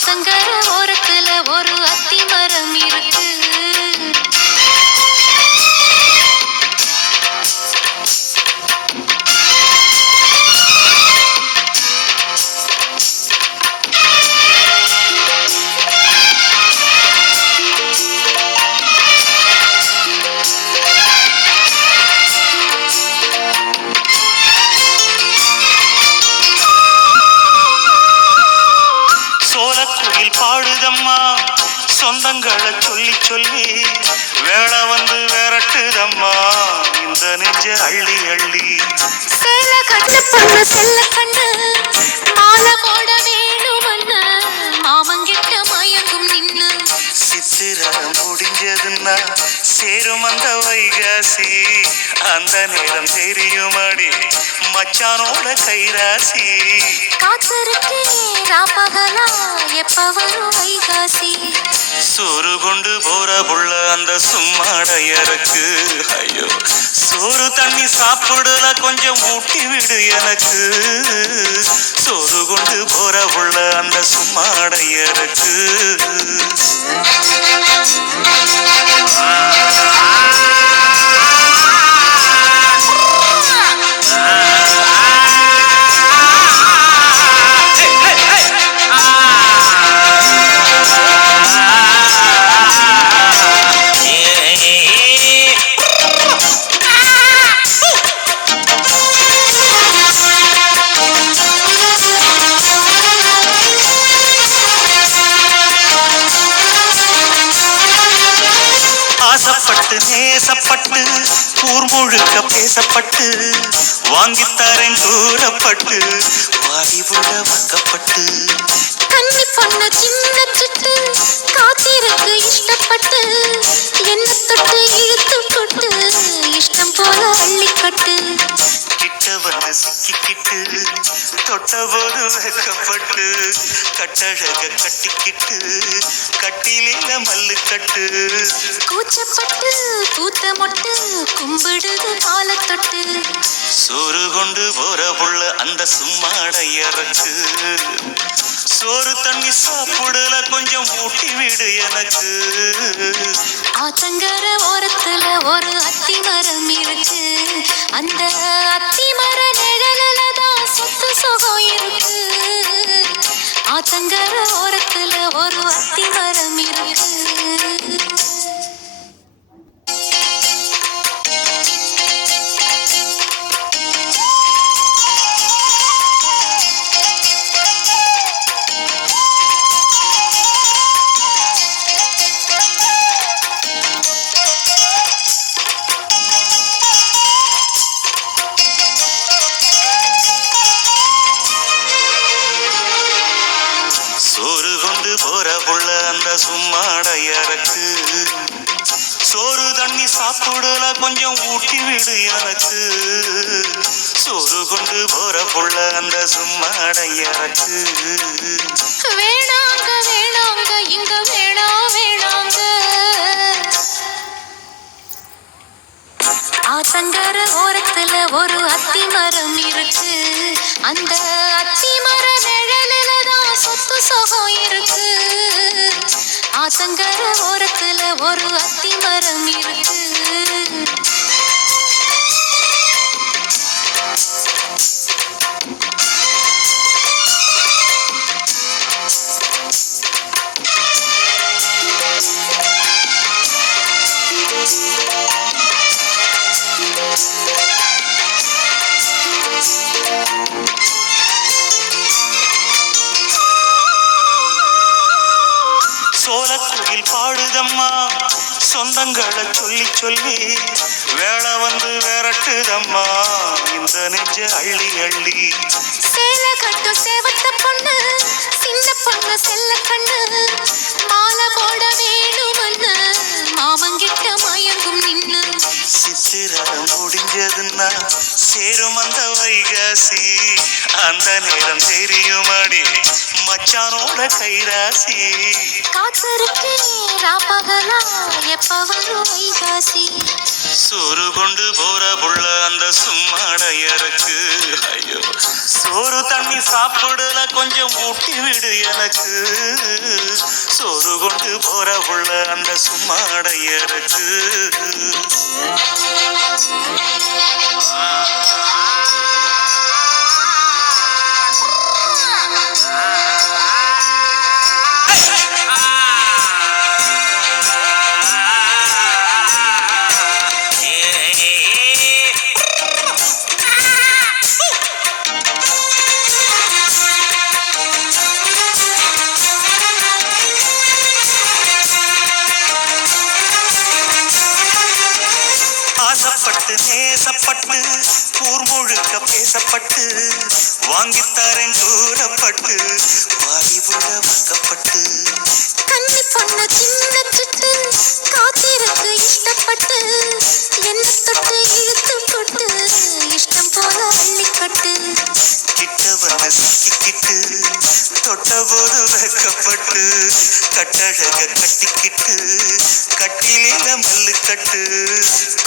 ஆத்தங்கர ஓரத்துல ஒரு அத்தி மரம் இருக்கு. நெஞ்ச அள்ளி அள்ளி. சேல கண்ணு பொண்ணு செல்ல கண்ணு. மாலை போட வேணுமண்ணு மாமங்கிட்ட மயங்கும் நின்னு சித்திர முடிஞ்சதுன்னா சேரும் அந்த வைகாசி. அந்த நேரம் தெரியுமாடி மச்சானோட கைராசி. காத்திருக்கே ராப்பகலா எப்ப வரும் வைகாசி? சோறு கொண்டு போற புள்ள அந்த சும்மாடையறக்கு ஐயோ சோறு தண்ணி சாப்பிடல கொஞ்சம் ஊட்டி விடு எனக்கு. சோறு கொண்டு போற உள்ள அந்த சும்மாடை எனக்கு. ஆசைப்பட்டு நேசப்பட்டு ஊர் முழுக்க பேசப்பட்டு வாங்கித்தரேன் தூரப்பட்டு வாடி உள்ள வாக்கப்பட்டு. கன்னி பொண்ணு சின்ன சிட்டு காத்திருக்கு இஷ்டப்பட்டு என்ன தொட்டு இழுத்து கொட்டு இஷ்டம் போல அள்ளிக்கட்டு. கிட்ட வந்து சிக்கிக்கிட்டு தொட்ட போது வெக்கப்பட்டு கட்டழக கட்டிக்கிட்டு கட்டிலில மல்லு கட்டு. கூச்சப்பட்டு பூத்த மொட்டு கும்பிடுது காலத்தொட்டு சோறு கொண்டு போற புள்ள அந்த சும்மாடையறக்கு சோறு தண்ணி சாப்பிடல கொஞ்சம் ஊட்டி விடு எனக்கு. ஆத்தங்கர ஓரத்துல ஒரு அத்தி மரம் இருக்கு. அந்த அத்தி மர நிழலில தான் சொத்து இருக்கு ஆத்தங்கர ஓரத்துல ஒரு அத்தி மரம் இருக்கு. சும்மாடையறக்கு சோறு தண்ணி சாப்பிடல கொஞ்சம் ஊட்டி விடு எனக்கு. சோறு கொண்டு போற புள்ள அந்த சும்மாடையறக்கு வேணாங்க வேணாங்க இங்க வேணா வேணாங்க. ஆத்தங்கர ஓரத்துல ஒரு அத்தி மரம் இருக்கு. அந்த அத்தி மர நிழலில தான் சொத்து சுகம் இருக்கு. ஆத்தங்கர ஓரத்துல ஒரு அத்தி மரம் இருக்கு. சோலக்குயில் பாடுதம்மா. சொந்தங்களை சொல்லி சொல்லி வேலை வந்து விரட்டுதம்மா. இந்த நெஞ்ச அள்ளி அள்ளி. சேல கட்டு சேவத்த பொண்ணு சின்ன பொண்ணு செல்ல கண்ணு. மாலை போட வேணுமன்னு மாமங்கிட்ட மயங்கும் நின்னு சித்திர முடிஞ்சதுன்னா சேரும் அந்த வைகாசி. அந்த நேரம் தெரியுமாடி மச்சானோட கைராசி. காத்திருக்கே ராப்பகலா எப்ப வரும் வைகாசி. சோறு கொண்டு போற புள்ள அந்த சும்மாடையருக்கு ஐயோ சோறு தண்ணி சாப்பிடல கொஞ்சம் ஊட்டி விடு எனக்கு. சோறு கொண்டு போற புள்ள அந்த சும்மாடையருக்கு ஆசைப்பட்டு நேசப்பட்டு ஊர் முழுக்க பேசப்பட்டு வாங்கித்தாரேன் தூரப்பட்டு வாடி உள்ள வாக்கப்பட்டு. கன்னி பொண்ணு சின்ன சிட்டு காத்திருக்கு இஷ்டப்பட்டு என்ன தொட்டு இழுத்து போட்டு இஷ்டம் போல அள்ளிக்கட்டு. கிட்ட வந்து சிக்கிக்கிட்டு தொட்ட போது வெக்கப்பட்டு கட்டழக கட்டிக்கிட்டு கட்டிலில மல்லு கட்டு.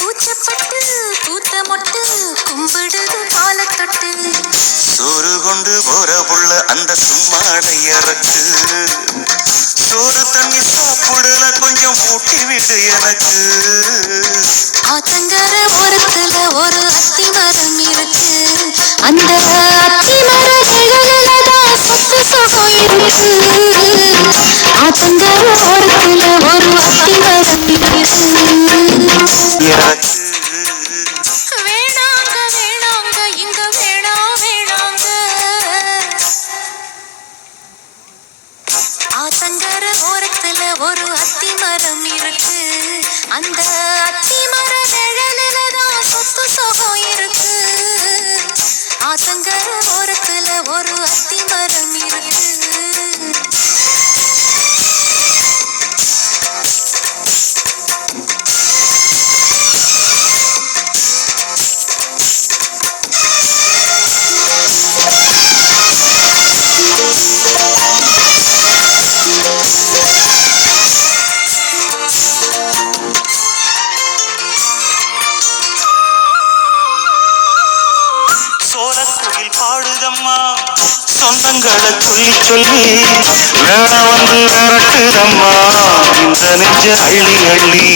கூச்சப்பட்டு பூத்த மொட்டு கும்பிடுது பாலை தொட்டு சோறு கொண்டு போற புள்ள அந்த சும்மாடையறக்கு சோறு தண்ணி சாப்பிடல கொஞ்சம் ஊட்டி விடு எனக்கு. ஆத்தங்கர ஓரத்துல ஒரு அத்தி மரம் இருக்கு. அந்த அத்தி மர சொத்து சுகம் இருக்கு. ஆத்தங்கர ஓரத்துல ஒரு அந்த அத்தி மர நிழலில தான் சொத்து சுகம் இருக்கு. ஆத்தங்கர ஓரத்துல ஒரு அத்தி மரம் இருக்கு சோழக்குயில் பாடுதம்மா. சொந்தங்களை சொல்லி சொல்லி வேண வந்து விரட்டுதம்மா. இந்த நெஞ்ச அள்ளி அள்ளி.